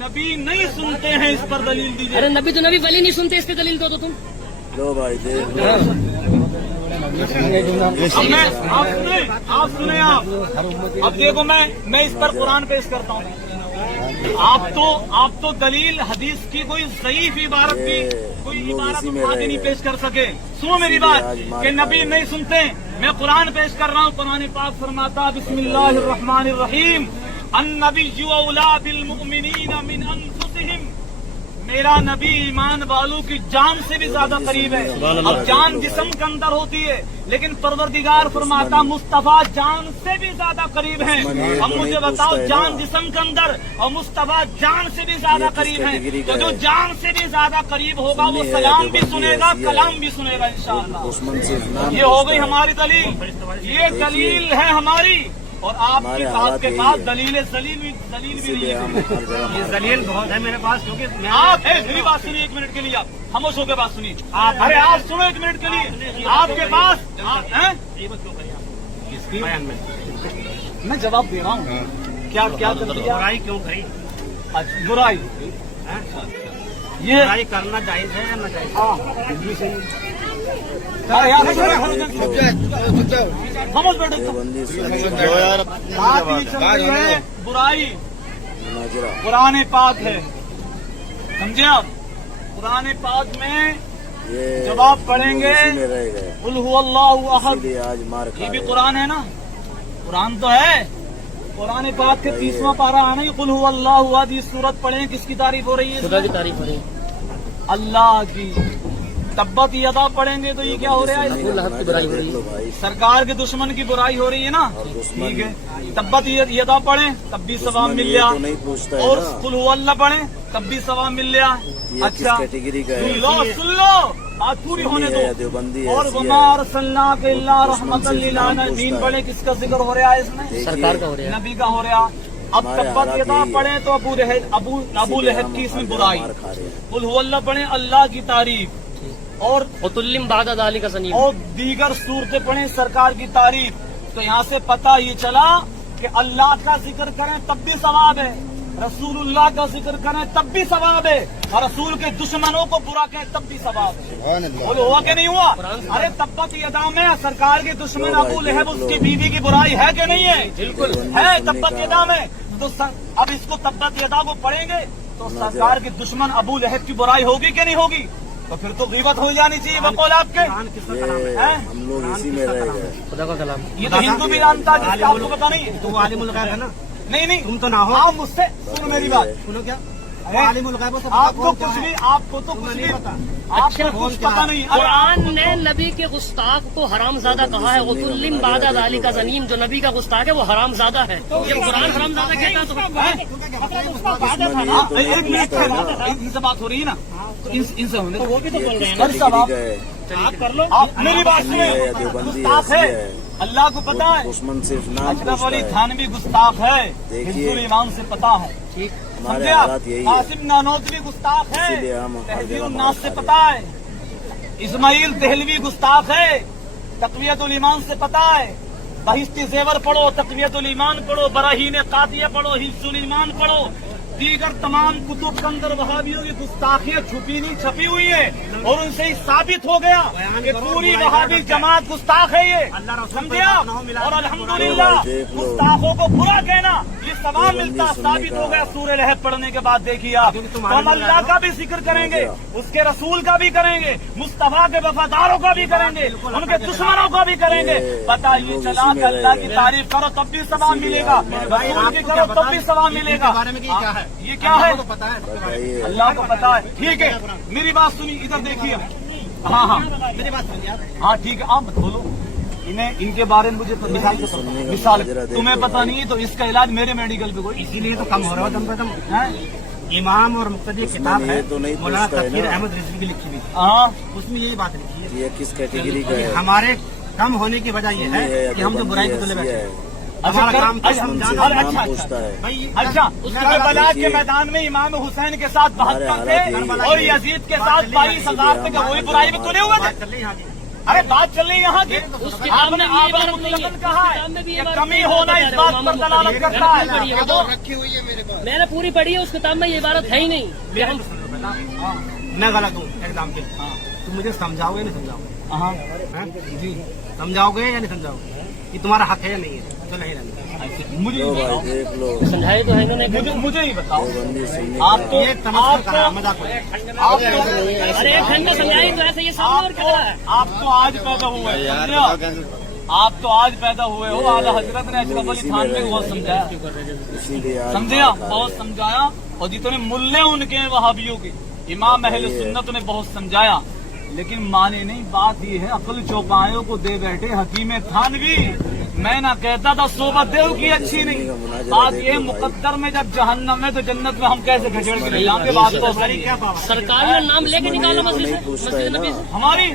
नबी नहीं सुनते हैं, इस पर दलील दीजिए। अरे नबी तो नबी वली नहीं सुनते, इस पे दलील दो तो तुम। लो भाई देख लो। आप सुने अब देखो मैं इस पर कुरान पेश करता हूँ। आप तो दलील हदीस की कोई ज़ईफ इबारत की कोई इबारत आगे नहीं पेश कर सके। सुनो मेरी बात कि नबी नहीं सुनते, मैं कुरान पेश कर रहा हूँ। कुरान पाक फरमाता बिस्मिल्लाहिर रहमानिर रहीम अन्नबिय्यु औला बिल मुमिनीना मिन अनफुसिहिम। मेरा नबी ईमान वालों की जान से भी ज्यादा करीब है। अब जान जिस्म के अंदर होती है, लेकिन परवरदिगार फरमाता मुस्तफा जान से भी ज्यादा करीब है। अब मुझे बताओ, जान जिस्म के अंदर और मुस्तफा जान से भी ज्यादा करीब है, तो जो जान से भी ज्यादा करीब होगा वो सलाम भी सुनेगा, कलाम भी सुनेगा इंशाअल्लाह। ये हो गई हमारी दलील, ये दलील है हमारी। और आपके पास दलील भी नहीं है। ये दलील बहुत है मेरे पास, क्योंकि आप मेरी बात सुनिए एक मिनट के लिए, आप खामोश होकर बात सुनिए। अरे आप सुनो एक मिनट के लिए, आपके पास इसकी बयान में मैं जवाब दे रहा हूँ। क्या कर दिया? बुराई क्यों करी? अच्छा, बुराई ये बुराई करना जायज है या ना जायज? खामोश बैठो। बुराई कुरान पाक है, समझे आप? कुरान पाक में जवाब पढ़ेंगे कुल हुवल्लाहु अहद, ये भी कुरान है ना, कुरान तो है। कुरान पाक के 30वां पारा आना ही कुल हुवल्लाहु अहद। इस सूरत पढ़ें, किसकी तारीफ हो रही है? खुदा की तारीफ हो रही है, अल्लाह की। तब्बत यदा पढ़ेंगे तो ये क्या हो रहा है? अबू लहब की बुराई हो रही है, सरकार के दुश्मन की बुराई हो रही है ना, ठीक है। तब्बत यदा पढ़े तब भी सवाब मिल गया, और कुल हुवल्लाह पढ़े तब भी सवाब मिल गया। अच्छा सुन लो बात पूरी होने दो। और वमा अरसलनाका इल्ला रहमतल लिल आलमीन पढ़े, किसका जिक्र हो रहा है इसमें? सरकार का हो रहा है, नबी का हो रहा। अब तब्बत यदा पढ़े तो अबू लहब की इसमें बुराई, कुल हुवल्लाह पढ़े अल्लाह की तारीफ, और उतुल्लिम बादा दालिका ज़नीम, और दीगर सूरतें पढ़े सरकार की तारीफ। तो यहाँ से पता ये चला कि अल्लाह का जिक्र करें तब भी सवाब है, रसूलुल्लाह का जिक्र करें तब भी सवाब है, और रसूल के दुश्मनों को बुरा कहें तब भी सवाब है। बोलो हुआ कि नहीं हुआ? अरे तब्बत यदा में सरकार के दुश्मन अबू लहब उसकी बीवी की बुराई है कि नहीं है? बिल्कुल है तब्बत यदा में। तो अब इसको तब्बत यदा को पढ़ेंगे तो सरकार के दुश्मन अबू लहब की बुराई होगी कि नहीं होगी? तो फिर तो गीबत हो जानी चाहिए बकौल आपके। हम लोग इसी में रह गए। खुदा का कलाम। ये तो हिंदू भी जानता है, जिसका आपको पता नहीं है। तो आलिमुल गैब है ना? नहीं तुम तो ना हो। आप मुझसे सुनो मेरी बात, सुनो क्या? आलिमुल गैब आपको कुछ भी, आपको तो कुछ नहीं पता, आपको कुछ पता नहीं। कुरान ने नबी के गुस्ताख को हरामजादा कहा है, उतुल्लिम बादा दालिका ज़नीम। जो नबी का गुस्ताख है वो हरामजादा है। ये कुरान हरामजादा कहता है तो एक मिनट इनसे बात हो रही है ना, तो इनसे होने वो भी तो बोल रहे हैं कर सब आप कर लो। आप मेरी बात सुनिए। गुस्ताख है, अल्लाह को पता है। दुश्मन सिर्फ नाम अशरफ अली थानवी गुस्ताख है, हिफ्जुल ईमान से पता है। ठीक, हमारे समझे आप? हालात यही है। कासिम नानोतवी गुस्ताख इसीलिए है, हम हर तहजीब जगह नास से पता है। इस्माइल दहलवी गुस्ताख है, तक़वियतुल ईमान से पता है। बहिश्ती ज़ेवर पढ़ो, तक़वियतुल ईमान पढ़ो, बराहीन कातिया पढ़ो, हिफ्जुल ईमान पढ़ो। दीगर तमाम कुतुब के अंदर वहाबियों की गुस्ताखियाँ छुपी नहीं छपी हुई है, और उनसे ही साबित हो गया कि पूरी वहाबी जमात गुस्ताख है ये, समझे आप? और अल्हम्दुलिल्लाह गुस्ताखों को बुरा कहना ये सवाब मिलता साबित हो गया सूरह लहब पढ़ने के बाद। देखिए आप, तो हम अल्लाह का भी जिक्र करेंगे, उसके रसूल का भी करेंगे, मुस्तफा के वफादारों का भी करेंगे, उनके दुश्मनों का भी करेंगे। पता ये चला कि अल्लाह की तारीफ करो तब भी सवाब मिलेगा, रसूल की करो तब भी सवाब मिलेगा। ये क्या है? पता है अल्लाह को पता है। ठीक है, मेरी बात सुनिए, इधर देखिए। हाँ मेरी बात सुनिए आप। हाँ ठीक है, आप बोलो। इन्हें इनके बारे में मुझे मिसाल तुम्हें पता नहीं है तो इसका इलाज मेरे मेडिकल पे कोई, इसीलिए तो कम हो रहा है। तुम इमाम और मुक्तदी किताब है मौलाना तफसीर अहमद रिजवी की लिखी हुई, हाँ उसमें यही बात लिखी है। ये किस कैटेगरी का है? हमारे कम होने की वजह यह है कि हम तो बुराई को तुले बैठे हैं। हमारा काम अच्छा, करबला के मैदान में इमाम हुसैन के साथ 72 थे और यजीद के साथ 22,000 थे, वही बुराई में तुले हुए थे। अरे बात चल रही है यहाँ की। उस किताब में आपने भी ये आबर बात नहीं है। मुतलकन कहा उस किताब में भी है ये कि बात कमी नहीं है। होना इस बात पर दलालत करता है। मैंने पूरी पढ़ी है, उस किताब में ये इबारत है ही नहीं। मेरा तो सुनो पहला, मैं गलत हूँ एग्जाम्पल, तुम मुझे समझाओगे नहीं समझाओगे? हाँ हाँ? जी समझाओगे या नहीं समझाओगे कि तुम्हारा हक है या नहीं है? तो नहीं रहना। मुझे लो ही भाई बताओ, देख लो, समझाए तो है इन्होंने। मुझे ही बताओ। देवबंदी सुन्नी आप का तो ये तमाशा करा मजाक हो। आप तो अरे एक घंटे समझाई तो ऐसे ये सामने और क्या है? आप तो आज पैदा हुए समझे? आप तो आज पैदा हुए हो। आला हजरत ने अशरफ अली खान में बहुत समझाया, इसीलिए आज समझे आप? बहुत समझाया। और जितने मुल्ले उनके हैं वहाबियों के, इमाम अहले सुन्नत ने बहुत समझाया, लेकिन माने नहीं। बात ये है, अकल चौपायों को दे बैठे हकीम थानवी। मैं ना कहता था सोबत देव की अच्छी नहीं। बात ये मुकद्दर में जब जहन्नम है तो जन्नत में हम कैसे घसेड़ के ले जाएंगे? बात तो क्या पावर? सरकार ने नाम लेके निकाला मस्जिद से, मस्जिद नबी से। हमारी,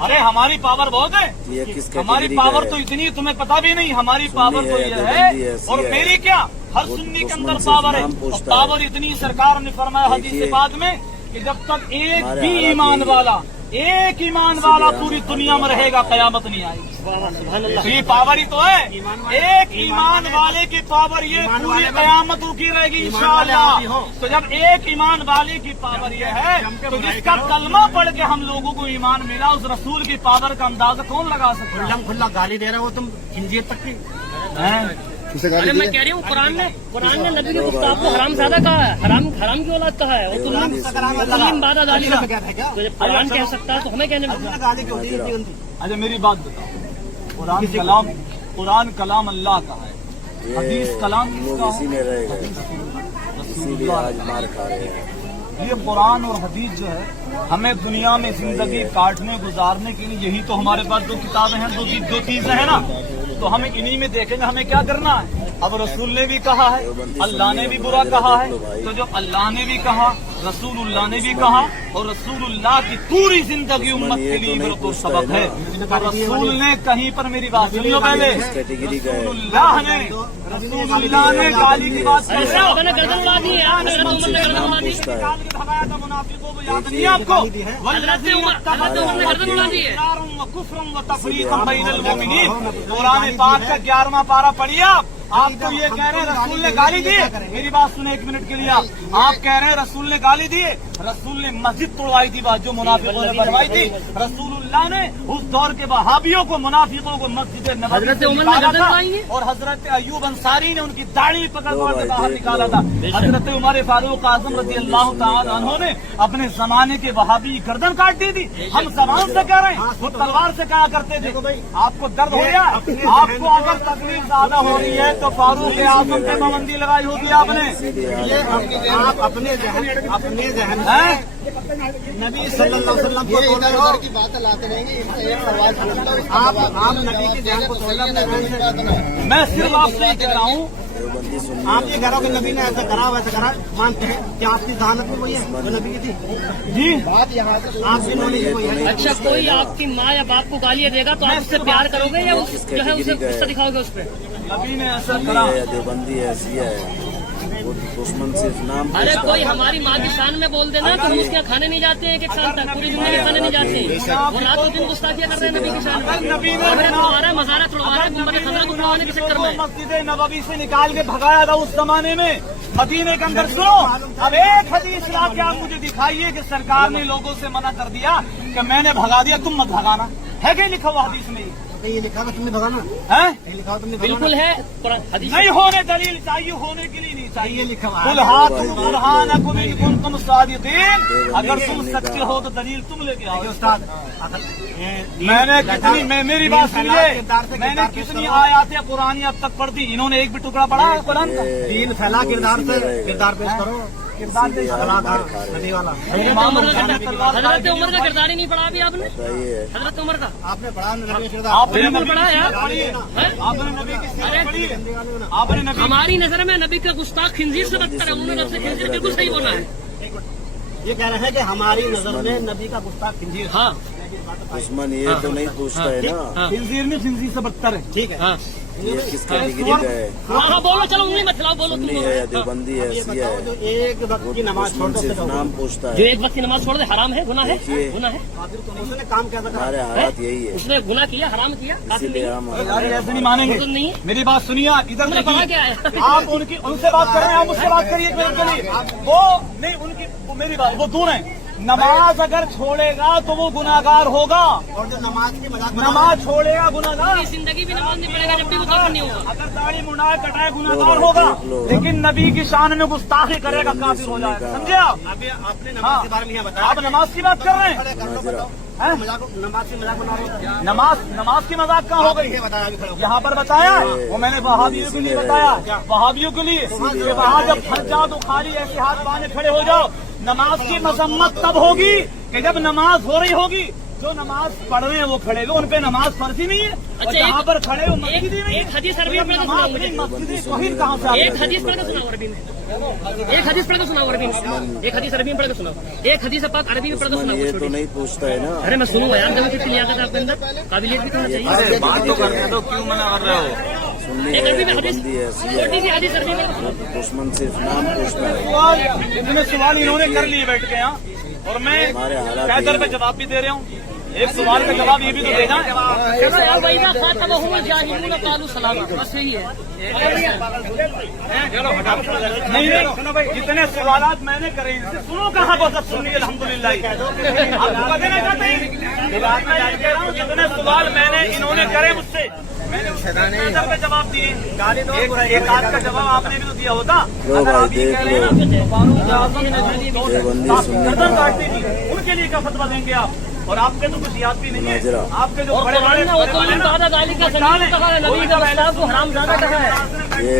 अरे हमारी पावर बहुत है। ये किस हमारी कैटेगरी का पावर है? तो इतनी तुम्हें पता भी नहीं। हमारी पावर तो है, ये देवबंदी है। ऐसी और है। मेरी क्या, हर वो सुन्नी के दुश्मन अंदर से पावर है। नाम और पूछता है। पावर इतनी, सरकार ने फरमाया हदीस देखिए, बाद में कि जब तक एक हमारे भी हालात ईमान यही वाला, एक ईमान वाला पूरी दुनिया में रहेगा, कयामत नहीं आएगी। तो ये पावर ही तो है। एक ईमान वाले की पावर ये पूरी कयामत की रहेगी इंशाअल्लाह। तो जब एक ईमान वाले की पावर ये है, तो जिसका कलमा पढ़ के हम लोगों को ईमान मिला, उस रसूल की पावर का अंदाजा कौन लगा सकता है? खुल्ला खुल्ला गाली दे रहे हो तुम खिंजीर तक की। हैं? अरे मैं कह रही हूँ, कुरान ने नबी के गुस्ताख को हराम ज्यादा कहा है, हराम की औलाद कहा है। और तुम बादा दाली ना, तो जब कुरान कह सकता है तो हमें कहने में गाली क्यों दी इतनी गंदी? अच्छा मेरी बात बताओ, कुरान कलाम अल्लाह का है, ये हदीस कलाम हम लोग किसका इसी है? में रह गए, इसीलिए आज मार खा रहे हैं। ये कुरान और हदीस जो है, हमें दुनिया में जिंदगी काटने गुजारने के लिए, यही तो हमारे पास दो किताबें हैं, दो चीजें हैं ना। तो हमें इन्हीं में देखेंगे हमें क्या करना है। अब रसूल ने भी कहा है, अल्लाह ने भी बुरा कहा है, तो जब अल्लाह ने भी कहा, रसूलुल्लाह ने भी कहा, और रसूलुल्लाह की पूरी जिंदगी उम्मत के लिए इबरत और सबक है। तो रसूल ने कहीं पर, मेरी बात सुन लो पहले, कैटेगरी का है। रसूलुल्लाह ने गाली की बात कर रहे हो। मैंने गर्दन उड़ा दी है, मैंने गर्दन उड़ा दी। निकाल के भगाया था मुनाफिकों को, याद नहीं है आपको? हज़रत उमर ने गर्दन उड़ा दी है। कुरान पाक का 11वां पारा पढ़िए आप तो ये कह रहे हैं रसूल ने गाली दी। मेरी बात सुने एक मिनट के लिए। आप कह रहे हैं रसूल ने गाली दी। रसूल ने मस्जिद तोड़वाई थी, बात जो मुनाफिकों ने बनवाई थी। रसूलुल्लाह ने उस दौर के वहाबियों को, मुनाफिकों को मस्जिद नबवी से निकाला था। और हजरत अयूब अंसारी ने उनकी दाढ़ी पकड़ के बाहर निकाला था। हजरत उमर फारूक आजम रज़ी अल्लाह तआला अन्हु ने अपने जमाने के वहाबी गर्दन काट दी थी। हम जबान से कह रहे हैं, वो तलवार से कहा करते थे। आपको दर्द हो गया? आपको अगर तकलीफ ज्यादा हो रही है तो फारूक आजम पे पाबंदी लगाई होगी आपने। ये आप अपने जहन हैं? नबी सल्लल्लाहु अलैहि वसल्लम को तोड़ रहे हो। की बात लाते रहेंगे, इससे एक सवाल आप नबी के जहन को तोड़ रहे हो। मैं सिर्फ आपसे कह रहा हूँ, देवबंदी सुन्नी आप ये कह रहे हो कि नबी ने ऐसा करा वैसा करा, मानते हैं क्या आपकी जहानत में वही है जो नबी की थी? जी बात यहाँ से आपकी नॉलेज में वही है। अच्छा, कोई आपकी माँ या बाप को गालियाँ देगा तो आप उससे प्यार करोगे या उस जो है उसे गुस्सा दिखाओगे उस पर? नबी ने ऐसा करा। है, देवबंदी ऐसी है, वो दुश्मन सिर्फ नाम अरे पूछता कोई है। हमारी माँ की शान में बोल देना तो हम उसके यहाँ खाने नहीं जाते हैं, एक साल तक पूरी दुनिया में खाने नहीं जाते हैं। वो रात दिन गुस्ताखियाँ कर रहे हैं नबी की शान में। नबी ने अरे तुम्हारा मज़ारा तुड़वा रहा है, गुम्बद खजरा को तुड़वाने के चक्कर में। मस्जिद नबवी से निकाल के भगाया था उस जमाने में, मदीने के अंदर। सुनो, अब एक हदीस ला के आप मुझे दिखाइए कि सरकार ने लोगों से मना कर दिया कि मैंने भगा दिया, तुम मत भगाना। है क्या लिखा हुआ हदीस में? ये लिखा था तुमने भगाना, है? ये लिखा था तुमने बिल्कुल है हदीस। नहीं होने दलील चाहिए, होने के लिए नहीं चाहिए। लिखा हुआ कुल हाथू बुरहानकुम इन कुंतुम सादिकीन, अगर तुम सच्चे हो तो दलील तुम लेके आओ। उस्ताद मैंने कितनी, मेरी बात सुनिए, मैंने कितनी आयातें पुरानी अब तक पढ़ दी, इन्होंने एक भी टुकड़ा पढ़ा है कुरान का? दीन फैला किरदार से, किरदार पेश करो, किरदार पेश कलाकार नबी वाला। हजरत उमर का किरदार ही नहीं पढ़ा अभी आपने? बताइए, हजरत उमर का आपने पढ़ा नबी का किरदार? आपने बिल्कुल नबी पढ़ा की यार। सीरत पढ़ी है? आपने नबी की सीरत पढ़ी है? आपने नबी, हमारी नजर में नबी का गुस्ताख खिंजीर से बदतर है। उन्होंने रब से खिंजीर बिल्कुल सही बोला है। ये कह रहे हैं कि हमारी नजर में नबी का गुस्ताख खिंजीर। हाँ, दुश्मन ये तो नहीं पूछता है ना खिंजीर नहीं खिंजीर से बदतर है। ठीक है। हाँ ये किस कैटेगरी का है, हाँ बोलो, चलो उंगली मत खिलाओ, बोलो तुम सुन्नी बोलो। है या देवबंदी है, शिया जो है। एक वक्त की नमाज छोड़ दुश्मन दो सिर्फ नाम पूछता जो है। एक वक्त की नमाज छोड़ दे हराम है, गुनाह है, देखिए। गुनाह है। उसने काम कैसा करा? हमारे हालात यही है, उसने गुनाह किया, हराम किया, काफिर इसीलिए नहीं है। हम यार ऐसे नहीं मानेंगे। तो नहीं है। मेरी बात सुनिए, आप इधर तुमने पढ़ा देखिए। क्या है? आप उनकी उनसे बात कर रहे हैं, आप मुझसे बात करिए मेरे लिए। वो नहीं उनकी वो मेरी बात, वो दूर है। नमाज अगर छोड़ेगा तो वो गुनाहगार होगा, और जो नमाज की मजाक बना नमाज छोड़ेगा गुनाहगार। पूरी जिंदगी भी नमाज नहीं पढ़ेगा जब भी वो काफिर नहीं होगा। अगर दाढ़ी मुंडाए कटाए गुनाहगार होगा, लेकिन नबी की शान में गुस्ताखी करेगा काफिर हो जाएगा। समझे आप? अभी आपने नमाज के बारे में यहाँ बताया। आप नमाज की बात कर रहे हैं? हैं? मजाक नमाज की मजाक बना रहे हो। नमाज की मजाक कहाँ हो गई? ये बताया अभी खड़े होकर। यहाँ पर बताया, वो मैंने वहाबियों के लिए बताया, वहाबियों के लिए कि वहाँ जब फंस जाओ तो खाली ऐसे हाथ बांधे खड़े हो जाओ। नमाज की मजम्मत तब होगी कि जब नमाज हो रही होगी। जो नमाज पढ़ रहे हैं वो खड़े हुए, उन पे नमाज फर्जी नहीं है। और अच्छा, जहाँ पर खड़े हो मस्जिद ही नहीं एक हदीस अरबी में नमाज नहीं, मस्जिद तौहीद कहाँ से आ एक गई? हदीस पढ़ के सुनाओ अरबी में, एक हदीस पढ़ के सुनाओ अरबी में, एक हदीस अरबी में पढ़ के सुनाओ, एक हदीस पाक अरबी में पढ़ के दुश्मन सुनाओ। ये तो नहीं पूछता है ना। अरे मैं सुनूंगा यार, जब कितनी लियाकत है आपके अंदर, काबिलियत भी तो होना चाहिए। अरे बात तो करने दो, क्यों मना कर रहे हो? सुन्नी एक है अरबी या में हदीस, देवबंदी है, शिया छोटी सी है। हदीस अरबी में। दुश्मन सिर्फ नाम पूछता है। सवाल इतने सवाल इन्होंने कर लिए बैठ के यहाँ, और मैं हमारे हालात कैदर यही पे है। जवाब भी दे रहा हूँ। एक सवाल का जवाब ये भी तो देना। वैदा खातबहुम जाहिलून कालू सलामा, बस यही है। नहीं नहीं, जितने सवालात मैंने करे इनसे सुनो कहाँ बहुत सुनिए अल्हम्दुलिल्लाह। आपको पता नहीं कहते हैं? बात मैं जान कह रहा हूँ, जितने सवाल मैंने इन्होंने करे मुझसे, मैंने उसके पे जवाब दिए। एक आध का जवाब आपने भी तो दिया होता। लो अगर भाई, आप ये देख कह रहे हैं लो। ना कि फारूक आजम ने देवबंदी सुन्नी गर्दन का काटती थी, उनके लिए क्या फतवा देंगे आप? और आपके तो कुछ याद भी नहीं है। नाजरा। आपके जो और बड़े कुरान बड़े ने वो तो बादा गाली का जमीन कहा है, नबी का गुस्ताख को हराम ज्यादा कहा है। ये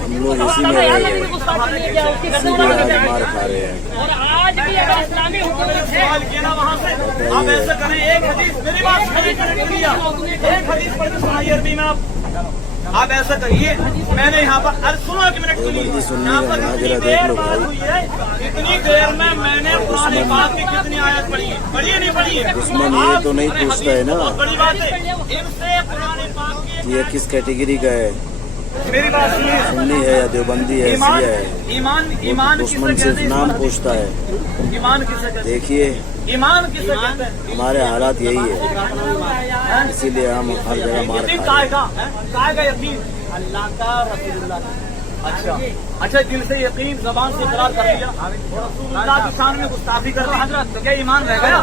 हम लोग इसी में यार रह नबी गए, की गुस्ताखी नहीं किया, उसकी गर्दन इसीलिए उड़ा आज के मार खा रहे हैं। और आज भी अगर इस्लामी हुकूमत है, सवाल किया ना वहाँ से, आप ऐसा करें, एक हदीस मेरी बात खड़ी करके दिया, एक हदीस पढ़ के सुनाइए अरबी में आप ऐसा करिए। मैंने यहाँ पर अरे सुनो एक मिनट सुनिए, देवबंदी सुन्नी यहाँ का पर नाजरा इतनी देख देर लो बात भाई। हुई है, इतनी देर में मैंने पुराने पाक की कितनी आयत पढ़ी है? पढ़ी है नहीं पढ़ी है? दुश्मन ये तो नहीं अरे पूछता है ना। बहुत बड़ी बात है, इनसे पुराने पाक की ये किस कैटेगरी का है, मेरी बात सुनिए। सुन्नी है या देवबंदी है, ईमान शिया है। ईमान ईमान किसे दुश्मन कहते सिर्फ हैं? नाम पूछता है। ईमान किसे कहते देखिए हैं? ईमान किसे कहते हैं? हमारे हालात यही है, इसीलिए हम हर जगह मार यकीन खा रहे हैं। काय का यकीन? अल्लाह का, रसूलुल्लाह का। अच्छा दिल से यकीन, जबान से इकरार कर लिया, रसूलुल्लाह की शान में गुस्ताखी कर दी, हजरत तो क्या ईमान रह गया?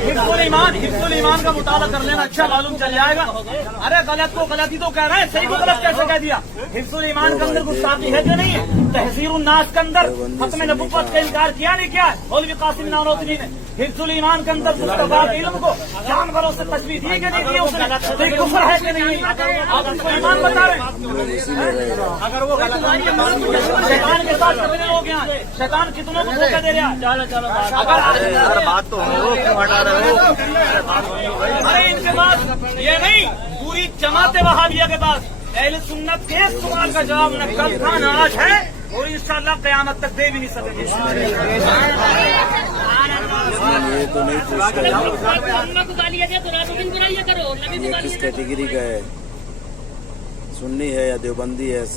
हिफ्जुल ईमान का मुताला कर लेना, अच्छा मालूम चल जाएगा। अरे गलत को गलत ही तो कह रहे हैं, सही को गलत कैसे कह दिया? हिफ्जुल ईमान के अंदर गुस्ताखी है कि नहीं है? तहसीरुन नास के अंदर खत्म नबुव्वत का इनकार किया नहीं किया? मौलवी कासिम नानोतवी ने हिफ्जुल ईमान के अंदर मुस्तफा के इल्म को जानवरों से तशबीह दी कि नहीं दी उसने? तो ये कुफ्र है कि नहीं? आप उसको ईमान बता रहे हैं? हम लोग इसी में रह गए। अगर वो शैतान के साथ कितने लोग यहाँ, शैतान कितनों को धोखा दे रहा है? अगर बात तो क्यों हटा रहे हो? अरे इनके पास ये नहीं, पूरी जमात वहाबिया के पास अहले सुन्नत के सवाल का जवाब न कल था न आज है, और इंशाअल्लाह क़यामत तक दे भी नहीं सकेंगे। ये तो नहीं पूछता है ना। अल्लाह को गालियाँ दिया तो रातों दिन बुराइयाँ करो, नबी को ये किस गालियाँ कैटेगरी का है, सुन्नी है या देवबंदी है,